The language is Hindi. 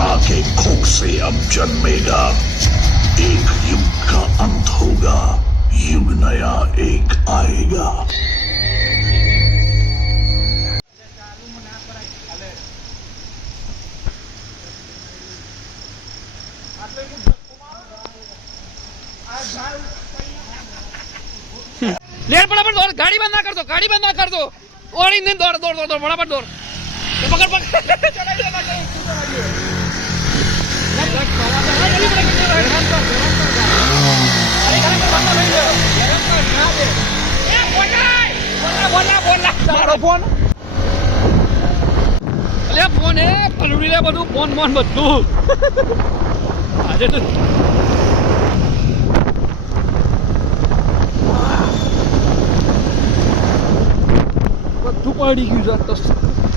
आके खोख से अब जन्मेगा एक युग का अंत होगा युग नया एक आएगा लेट फटाफट दौड़ गाड़ी बंद ना कर दो और इन दिन दौड़ फटाफट दौड़ पकड़ फोन फोन है पलूड़ी બધું ફોન બધું આજે તો બધું પડી ગયું છે